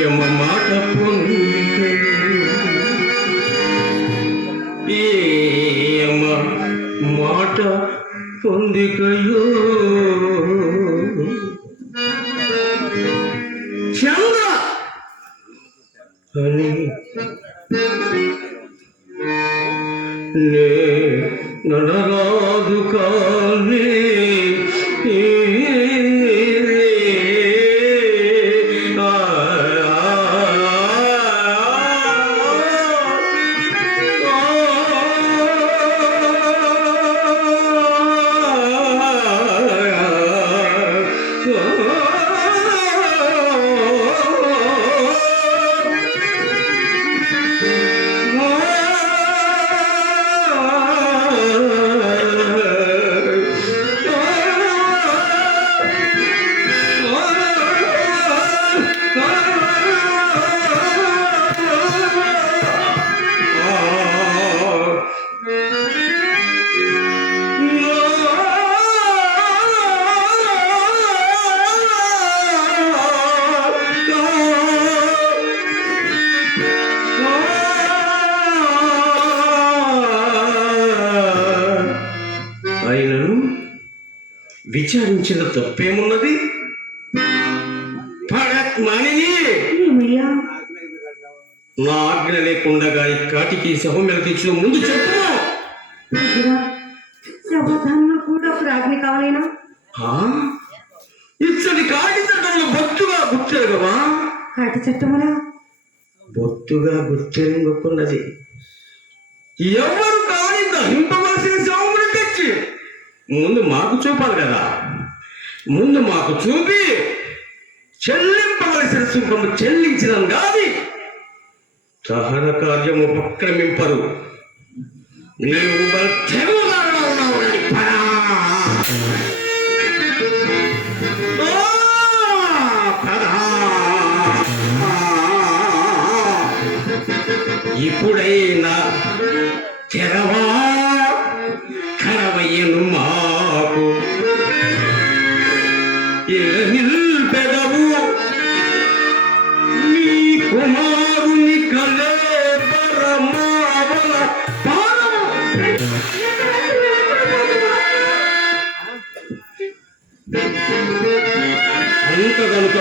ప్రియము మాట ఏమ మాట పొందికయో. చంద్ర! అని నే నడరాదు కానీ విచారించిన తప్పేమున్నది? పడత్మానిని నా ఆజ్ఞ లేకుండా కాటికి శవం తెచ్చిన ముందు చెప్పు! కూడా ప్రాజ్ఞ కావాలేనా? ఇచ్చడి కాటి చట్టంలో బొత్తుగా గుర్తెరగవా? కాటి చట్టములా? బొత్తుగా గుర్తెరగకున్నది. ఎవరు కాని దహింపవలసిన తెచ్చి ముందు మాకు చూపాలి కదా. ముందు మాకు చూపి చెల్లింపవలసిన సుఖము చెల్లించిన గాని సహన కార్యము ఉపక్రమింపరు. నీవు ఇప్పుడైనా చెరవ కుమారుని కలే పరమావల. అంత కనుక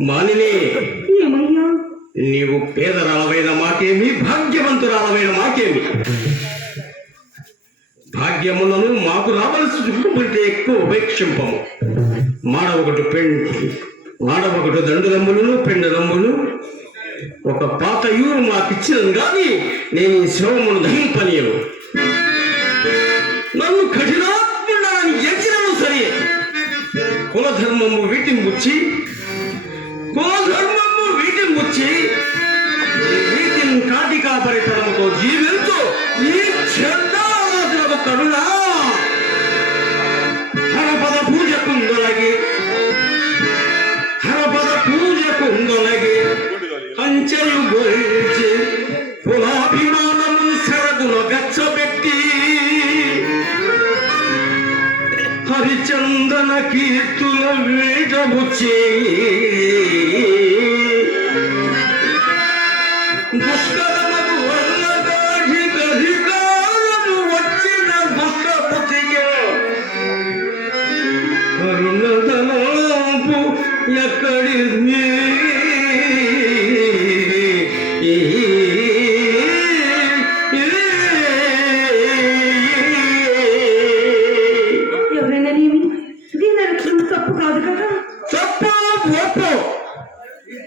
మానిని ఏమయ్యా నీవు పేదరాలమైన మాకేమి భాగ్యవంతురాలమైన మాకేమి? భాగ్యములను మాకు రావలసి చుట్టుకుంటే ఎక్కువ ఉపేక్షింపము. మాడ ఒకటి పెండు మాడ ఒకటి దండుదమ్ములను పెండదమ్ములు ఒక పాత యూరు మాకిచ్చినను కానీ నేను ఈ శివమును దహింపనీయను. నన్ను ఎచ్చినను సరే. కులధర్మము వీటిని ముచ్చి కులధర్మము వీటిని ముచ్చి వీటిని కాటి కాపరి తరముతో జీవిస్తూ ఈ చెడ్డాలోచనకు కరుణ. హరపద పూజ కుందొలగి హరపద పూజ కుందొలగి అంచెలు గొల్చి కీర్తన కీర్తుల వేటముచ్చి దుష్కరమకు వల్లగాడి అధికారము వచ్చిన దుష్టపతిగా కరుణదలాపు ఎక్కడి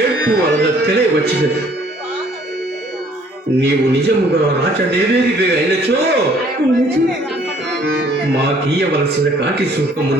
ఏడ్పు వలన తెలియవచ్చినది నీవు నిజముగా రాచదేవేది అయినచో? అయినచో మాకీయవలసిన కాటి సూకము